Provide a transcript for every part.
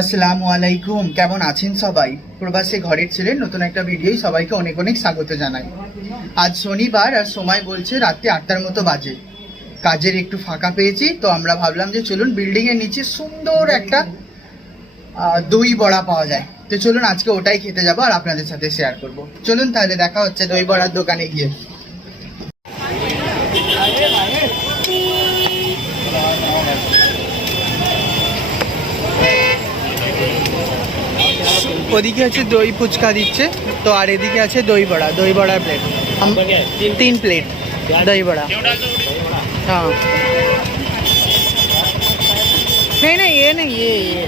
আসসালামু আলাইকুম। কেমন আছেন সবাই? প্রবাসী ঘরের ছেলে, নতুন একটা ভিডিওই সবাইকে অনেক অনেক স্বাগত জানাই। আজ শনিবার আর সময় বলছে রাত্রি আটটার মতো বাজে। কাজের একটু ফাঁকা পেয়েছি, তো আমরা ভাবলাম যে চলুন বিল্ডিং এর নিচে সুন্দর একটা দই বড়া পাওয়া যায়। তো চলুন আজকে ওটাই খেতে যাব আর আপনাদের সাথে শেয়ার করব। চলুন তাহলে দেখা হচ্ছে দই বড়ার দোকানে গিয়ে। ওদিকে আছে দই ফুচকা দিচ্ছে তো আর এদিকে আছে দই বড়া দই বড়ার প্লেট তিন প্লেট দই বড়া हाँ नहीं नहीं ये नहीं ये ये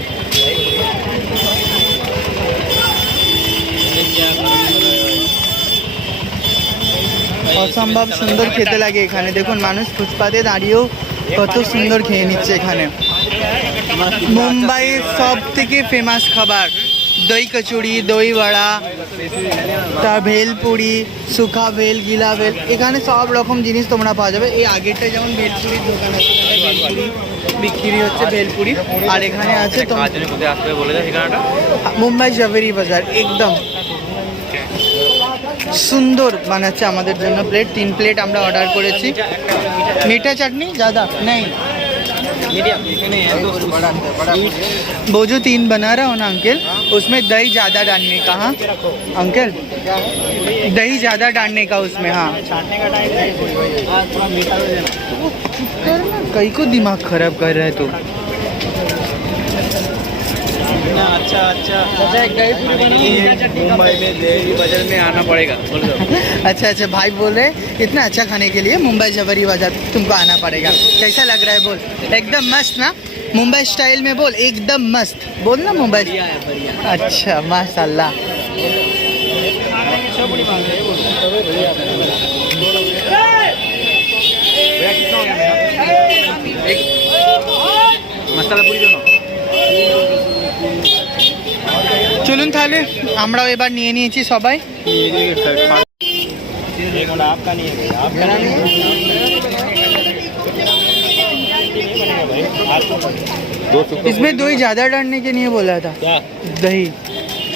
অসম্ভব সুন্দর খেতে লাগে এখানে দেখুন মানুষ ফুটপাতে দাঁড়িয়েও কত সুন্দর খেয়ে নিচ্ছে এখানে মুম্বাইয়ের সব থেকে ফেমাস খাবার দই কচুরি, দই বড়া, তা ভেলপুরি সুখা ভেল, গিলা ভেল, এখানে সব রকম জিনিস তোমরা পাওয়া যাবে। এই আগেরটা যেমন ভেলপুরির দোকান আছে বিক্রি হচ্ছে ভেলপুরি আর এখানে আছে মুম্বাই জাভেরি বাজার, একদম। সুন্দর বানাচ্ছে আমাদের জন্য প্লেট তিন প্লেট আমরা অর্ডার করেছি। মিঠা চাটনি? দাদা নেই। वो जो तीन बना रहा हो ना, अंकल, उसमें दही ज़्यादा डालने का हाँ? अंकल? दही ज़्यादा डालने का उसमें हाँ। कई को दिमाग खराब कर रहा है तू। अच्छा अच्छा। मुंबई में देवी बाज़ार में आना पड़ेगा अच्छा अच्छा भाई बोल रहे इतना अच्छा खाने के लिए मुंबई जबरी बाज़ार तुमको आना पड़ेगा। कैसा लग रहा है बोल? एकदम मस्त ना? मुंबई स्टाइल में बोल एकदम मस्त। बोल ना मुंबई। अच्छा माशाल्लाह। मसाला पूरी दोनों? চলুন তাহলে আমরাও এবার নিয়ে নিয়েছি সবাই एक मिनट आपका नहीं है आपका नहीं दो सौ इसमें दही ज़्यादा डालने के लिए बोला था क्या दही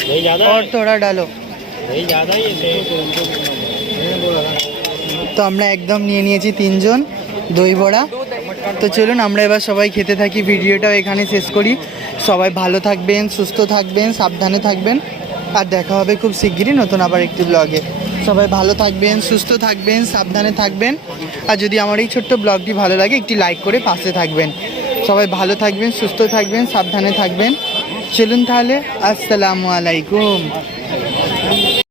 दही ज्यादा और थोड़ा डालो दही ज्यादा ही है তো আমরা একদম নিয়ে নিয়েছি তিনজন দই বড়া তো চলুন, আমরা এবার সবাই খেতে থাকি। ভিডিওটাও এখানে শেষ করি। সবাই ভালো থাকবেন, সুস্থ থাকবেন, সাবধানে থাকবেন। আর দেখা হবে খুব শিগগিরই নতুন আবার একটি ব্লগে সবাই ভালো থাকবেন, সুস্থ থাকবেন, সাবধানে থাকবেন। আর যদি আমার এই ছোট্ট ব্লগটি ভালো লাগে, একটি লাইক করে পাশে থাকবেন। সবাই ভালো থাকবেন, সুস্থ থাকবেন, সাবধানে থাকবেন। চলুন তাহলে, আসসালামু আলাইকুম।